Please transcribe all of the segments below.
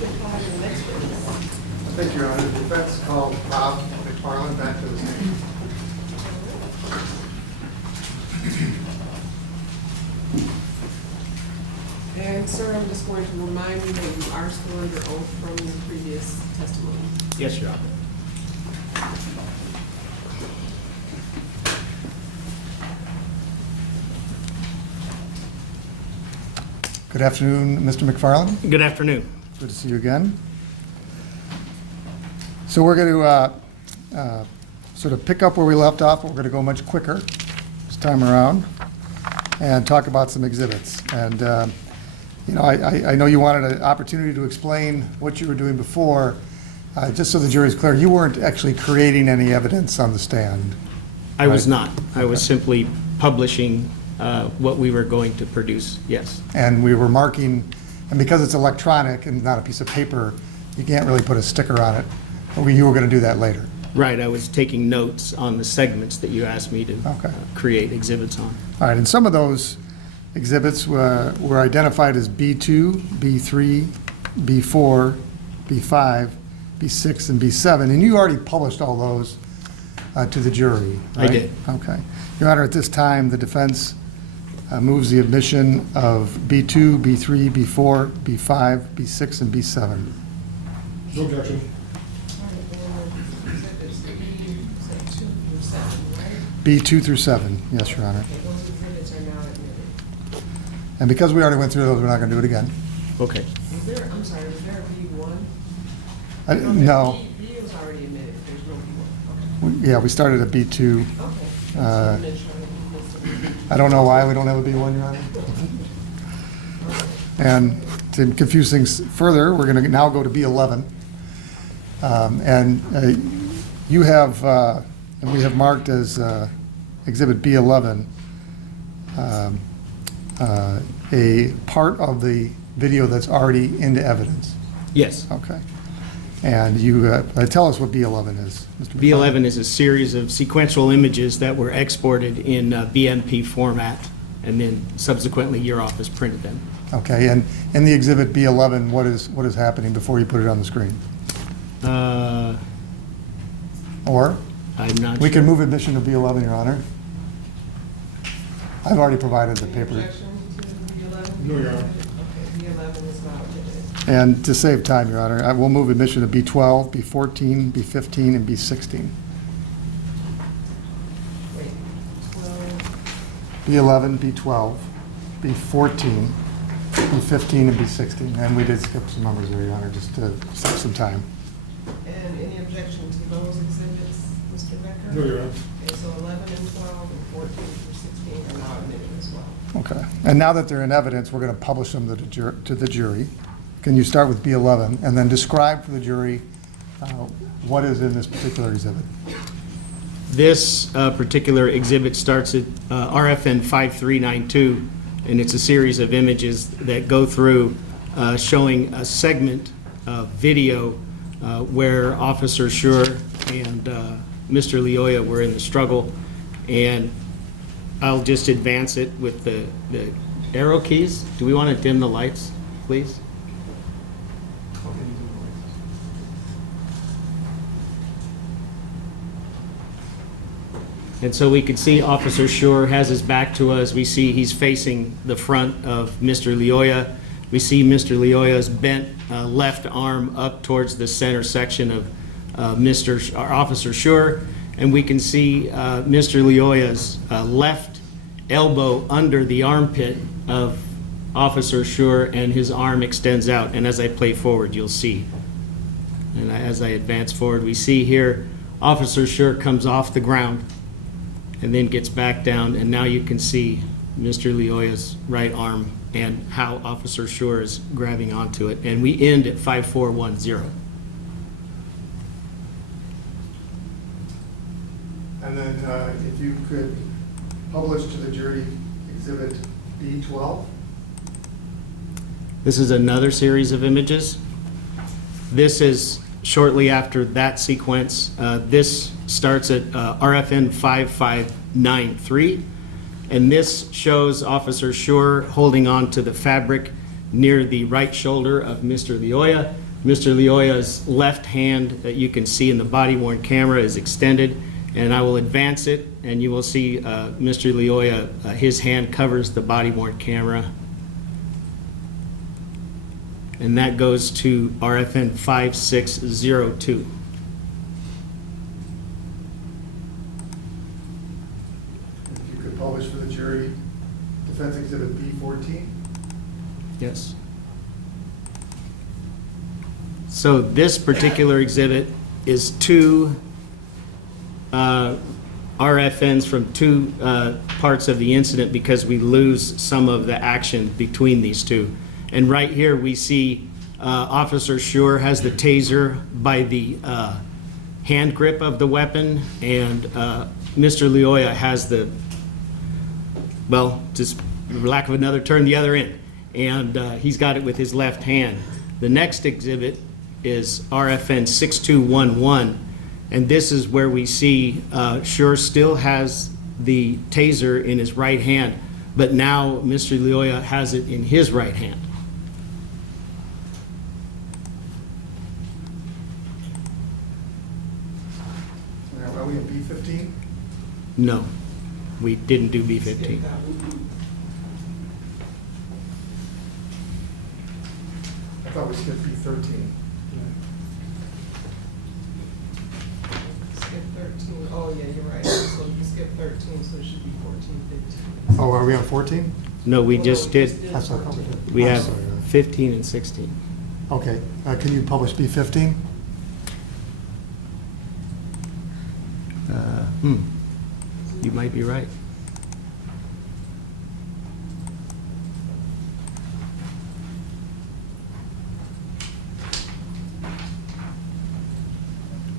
McFarlane, the next witness. Thank you, Your Honor. The defense called Bob McFarlane back to the stand. And sir, I'm just going to remind you that you are still under oath from your previous testimony. Yes, Your Honor. Good afternoon, Mr. McFarlane. Good afternoon. Good to see you again. So we're going to sort of pick up where we left off. We're going to go much quicker this time around and talk about some exhibits. And, you know, I know you wanted an opportunity to explain what you were doing before. Just so the jury's clear, you weren't actually creating any evidence on the stand. I was Right. not. I was simply publishing what we were going to produce, yes. And we were marking, and because it's electronic and not a piece of paper, you can't really put a sticker on it. But you were going to do that later. Right, I was taking notes on the segments that you asked me to Okay. create exhibits on. All right, and some of those exhibits were identified as B2, B3, B4, B5, B6, and B7, and you already published all those to the jury, I right? did. Okay. Your Honor, at this time, the defense moves the admission of B2, B3, B4, B5, B6, and B7. No objection. B2 through 7, yes, Your Honor. Okay, those exhibits are now admitted. And because we already went through those, we're not going to do it again. Okay. Is there, I'm sorry, is there a B1? No, B was already admitted, there's no B1. yeah, we started at B2. Okay. Okay. Uh, So make sure that you list I don't know why we don't have a B1, Your Honor. And to confuse things further, we're going to now go to B11. You have, and we have marked as Exhibit B11, a part of the video that's already into evidence. Yes. Okay. And you, tell us what B11 is, Mr. McFarland. B11 is a series of sequential images that were exported in BMP format, and then subsequently your office printed them. Okay, and in the Exhibit B11, what is happening before you put it on the screen? Or? I'm not We sure. can move admission to B11, Your Honor. I've already provided the Any paper. objection to B11? No, Your Honor. Okay, B11 is now admitted. And to save time, Your Honor, I will move admission to B12, B14, B15, and B16. Wait, 12, B11, B12, B14, B15, and B16. And we did skip some numbers there, Your Honor, just to save some time. and any objection to those exhibits, Mr. Becker? No, Your Honor. Okay, so 11 and 12 and 14 through 16 are now admitted as well. Okay. And now that they're in evidence, we're going to publish them to the jury. Can you start with B11 and then describe for the jury what is in this particular exhibit? This particular exhibit starts at RFN 5392, and it's a series of images that go through showing a segment of video where Officer Schurr and Mr. Lyoya were in the struggle. And I'll just advance it with the arrow keys. Do we want to dim the lights, please? And so we can see Officer Schurr has his back to us. We see he's facing the front of Mr. Lyoya. We see Mr. Lyoya's bent left arm up towards the center section of Officer Schurr. And we can see Mr. Lyoya's left elbow under the armpit of Officer Schurr, and his arm extends out. And as I play forward, you'll see. And as I advance forward, we see here Officer Schurr comes off the ground and then gets back down, and now you can see Mr. Lyoya's right arm and how Officer Schurr is grabbing onto it. And we end at 5410. And then if you could publish to the jury Exhibit B12. This is another series of images. This is shortly after that sequence. This starts at RFN 5593, and this shows Officer Schurr holding on to the fabric near the right shoulder of Mr. Lyoya. Mr. Lyoya's left hand that you can see in the body-worn camera is extended, and I will advance it, and you will see Mr. Lyoya, his hand covers the body-worn camera. And that goes to RFN 5602. If you could publish for the jury, Defense Exhibit B14. Yes. So this particular exhibit is two RFNs from two parts of the incident because we lose some of the action between these two. And right here we see Officer Schurr has the taser by the hand grip of the weapon, and Mr. Lyoya has the, well, just for lack of another term, the other end. And he's got it with his left hand. The next exhibit is RFN 6211, and this is where we see Schurr still has the taser in his right hand, but now Mr. Lyoya has it in his right hand. Now, are we in B15? No, we didn't do B15. I thought we skipped B13. Skip 13. Oh, yeah, you're right. So you skipped 13, so it should be 14, 15. Oh, are we on 14? No, we Well, just no, did, That's what I thought we did. we I'm have sorry. 15 and 16. Okay, can you publish B15? You might be right.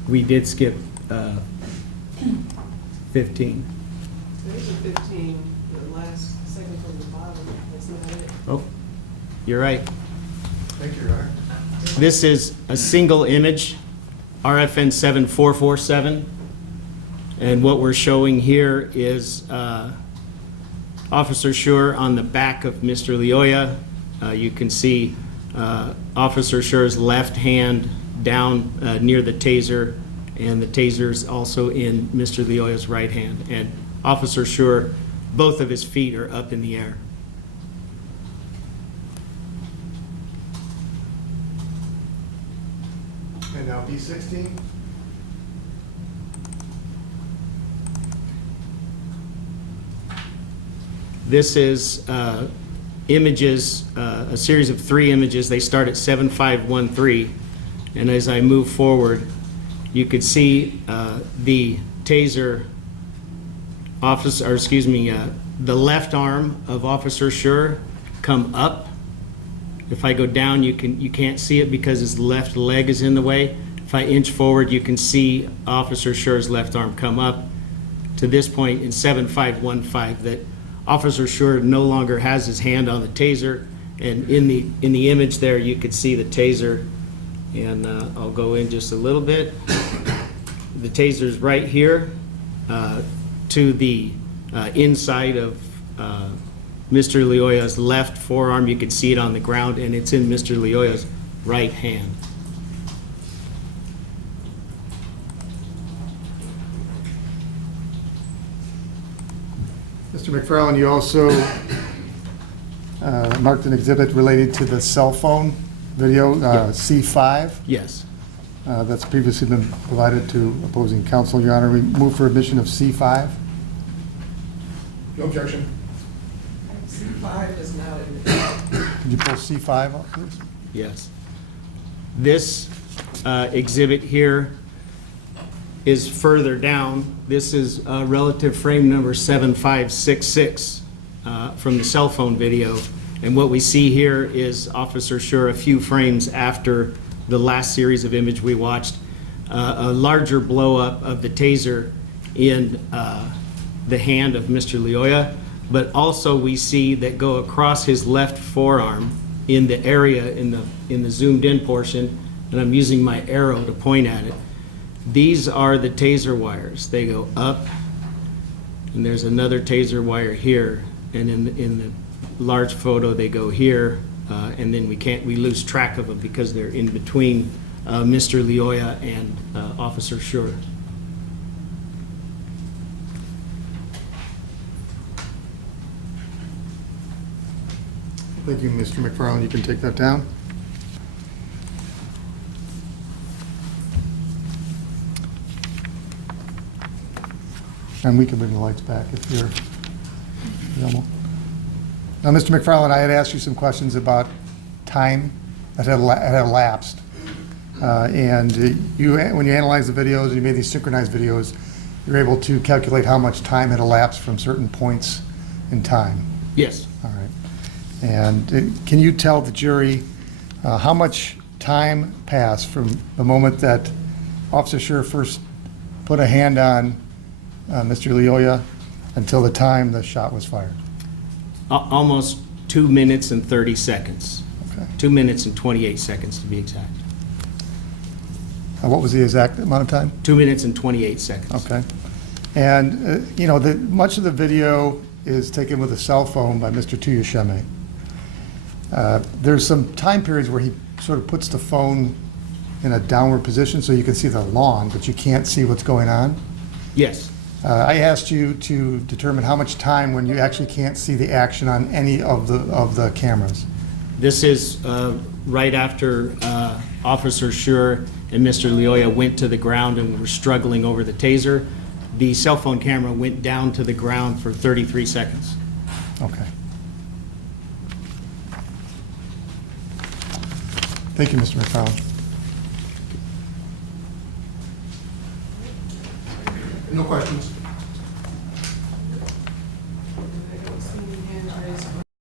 We did skip 15. There's a 15, the last second from the bottom. That's not it. Oh, you're right. Thank you, Your Honor. This is a single image, RFN 7447. And what we're showing here is Officer Schurr on the back of Mr. Lyoya. You can see Officer Schurr's left hand down near the taser, and the taser's also in Mr. Lyoya's right hand. And Officer Schurr, both of his feet are up in the air. And now B16? This is images, a series of 3 images. They start at 7513, and as I move forward, you could see the taser officer, or excuse me, the left arm of Officer Schurr come up. If I go down, you can't see it because his left leg is in the way. If I inch forward, you can see Officer Schurr's left arm come up to this point in 7515 that Officer Schurr no longer has his hand on the taser, and in the image there you could see the taser, and I'll go in just a little bit. The taser's right here to the inside of Mr. Lyoya's left forearm. You can see it on the ground, and it's in Mr. Lyoya's right hand. Mr. McFarlane, you also marked an exhibit related to the cell phone video, C5. Yes. That's previously been provided to opposing counsel, Your Honor. We move for admission of C5. No objection. C5 is now in the. Could you pull C5 up, please? Yes. This exhibit here is further down. This is relative frame number 7566 from the cell phone video. And what we see here is Officer Schurr a few frames after the last series of image we watched, a larger blow up of the taser in the hand of Mr. Lyoya, but also we see that go across his left forearm in the area in the zoomed in portion, and I'm using my arrow to point at it. These are the taser wires. They go up, and there's another taser wire here, and in the large photo they go here and then we lose track of them because they're in between Mr. Lyoya and Officer Schurr. Thank you, Mr. McFarlane. You can take that down. And we can bring the lights back if you're available. Now, Mr. McFarlane, I had asked you some questions about time that had elapsed. And when you analyzed the videos, you made these synchronized videos, you're able to calculate how much time had elapsed from certain points in time. Yes. All right. And can you tell the jury how much time passed from the moment that Officer Schurr first put a hand on Mr. Lyoya until the time the shot was fired? Almost 2 minutes and 30 seconds. Okay. 2 minutes and 28 seconds to be exact. What was the exact amount of time? 2 minutes and 28 seconds. Okay. And, you know, much of the video is taken with a cell phone by Mr. Tuyasheme. There's some time periods where he sort of puts the phone in a downward position so you can see the lawn, but you can't see what's going on. Yes. I asked you to determine how much time when you actually can't see the action on any of the cameras. This is right after Officer Schurr and Mr. Lyoya went to the ground and were struggling over the taser. The cell phone camera went down to the ground for 33 seconds. Okay. Thank you, Mr. McFarlane. No questions?